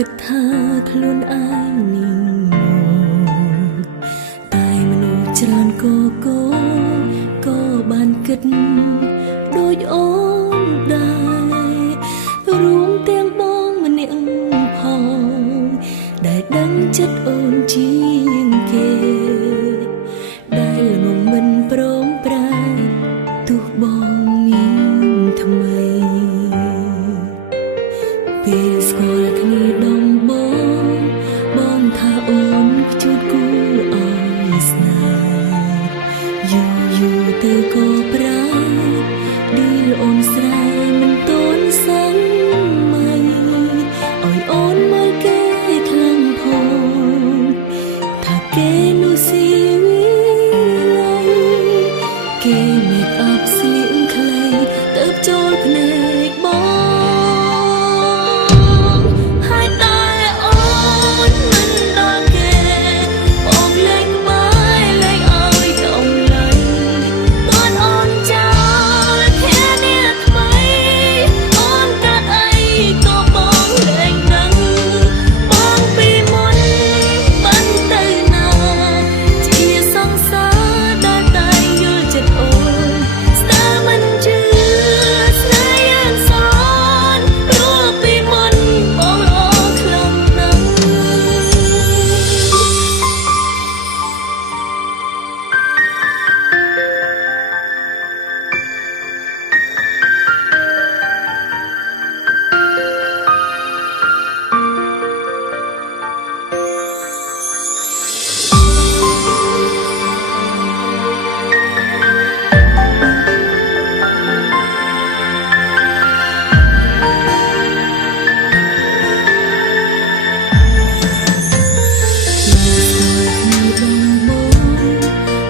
គិតថាខ្លួនឯងនេះតែមនុស្សច្រើនក៏បានគិតដូចអូនដែររួមទាំងបងម្នាក់ផងដែលដឹងចិត្តអូនជាងគេដែលល្ងងមិនព្រមប្រាទោះបងមានថ្មីពេលស្គាល់គ្នាដំបូងបងថាអូនជួបគូឲ្យស្នេហ៍យូរទៅក៏ប្រែឌីលអូនស្រែមិនតន់សឹងមិនឲ្យអូនមើលគេខ្លាំងផងថាគេនោះស៊ីវិល័យគេមេកអប់ស្លៀកខ្លីទៅចូលភ្នែកបងហើយតែអូនមិនដល់គេបងលេងក្បែរលេងឲ្យដំឡៃគាត់អូនចោលភានាថ្មីអូនកាត់អីក៏បងលេងដឹងបងពីមុនបានទៅណាជាសង្សារដែលតែយល់ចិត្តអូនស្ទើរមិនជឿស្នេហ៍យ៉ាងសនព្រោះពីមុនបងល្អខ្លាំងណាស់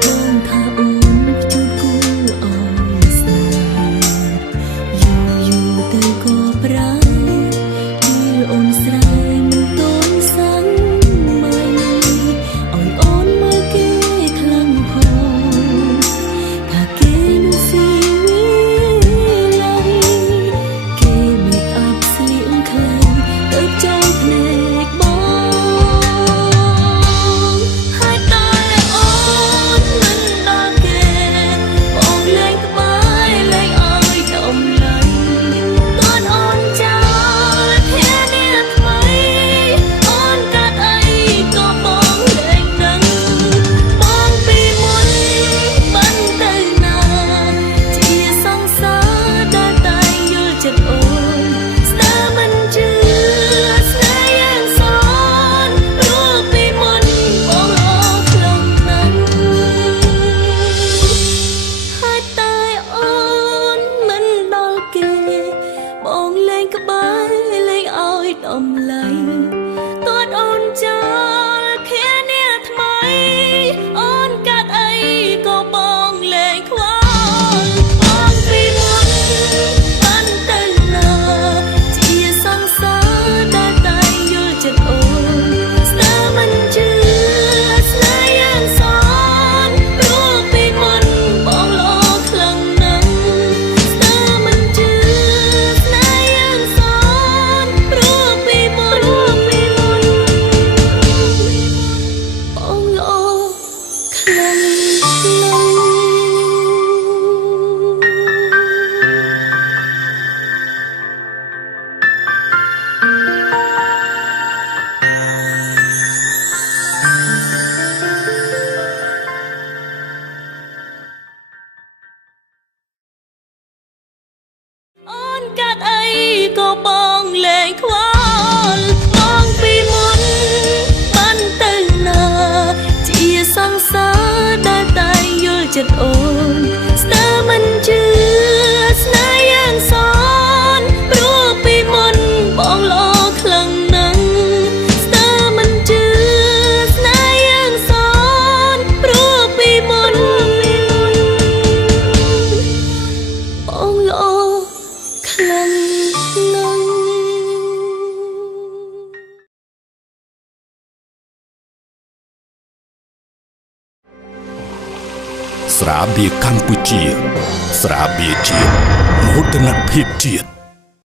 បងថាអូនជួបគូឲ្យស្នេហ៍យូរទៅក៏ប្រែឌីលអូនស្រែមិនតន់សឹងមិនឲ្យអូនមើលគេខ្លាំងផងថាគេនោះស៊ីវិល័យគេមេកអប់ស្លៀកខ្លីទៅចូលភ្នែកបងហើយតែអូនមិនដល់គេបងលេងក្បែរលេងឲ្យដំឡៃគាត់អូនចោលភានាថ្មីអូនកាត់អីក៏បងលេងដឹងបងពីមុនបានទៅណាជាសង្សារដែលតែយល់ចិត្តអូនស្ទើរមិនជឿស្នេហ៍យ៉ាងសនព្រោះពីមុនបងល្អខ្លាំងណាស់ហើយតែអូនមិនដល់គេបងលេងក្បែរលេងឲ្យដំឡៃគាត់អូនចោលភានាថ្មីអូនកាត់អីក៏បងលេងខ្វល់បងពីមុនបានទៅណាជាសង្សារដែលតែយល់ចិត្តអូនស្ទើរមិនជឿស្នេហ៍យ៉ាងសនព្រោះពីមុនបងល្អខ្លាំងណាស់ស្ទើរមិនជឿស្នេហ៍យ៉ាងសនព្រោះពីមុនបងល្អខ្លាំងណាស់អូនកាត់អីក៏បងលេងខ្វល់បងពីមុនបានទៅណាជាសង្សារដែលតែយល់ចិត្តអូនស្ទើរមិនជឿស្នេហ៍យ៉ាងសនព្រោះពីមុនបងល្អខ្លាំងណាស់ស្ទើរមិនជឿស្នេហ៍យ៉ាងសនព្រោះពីមុនបងល្អខ្លាំងណាស់ ស្រាបៀរកម្ពុជាស្រាបៀរជាតិមោទនភាពជាតិ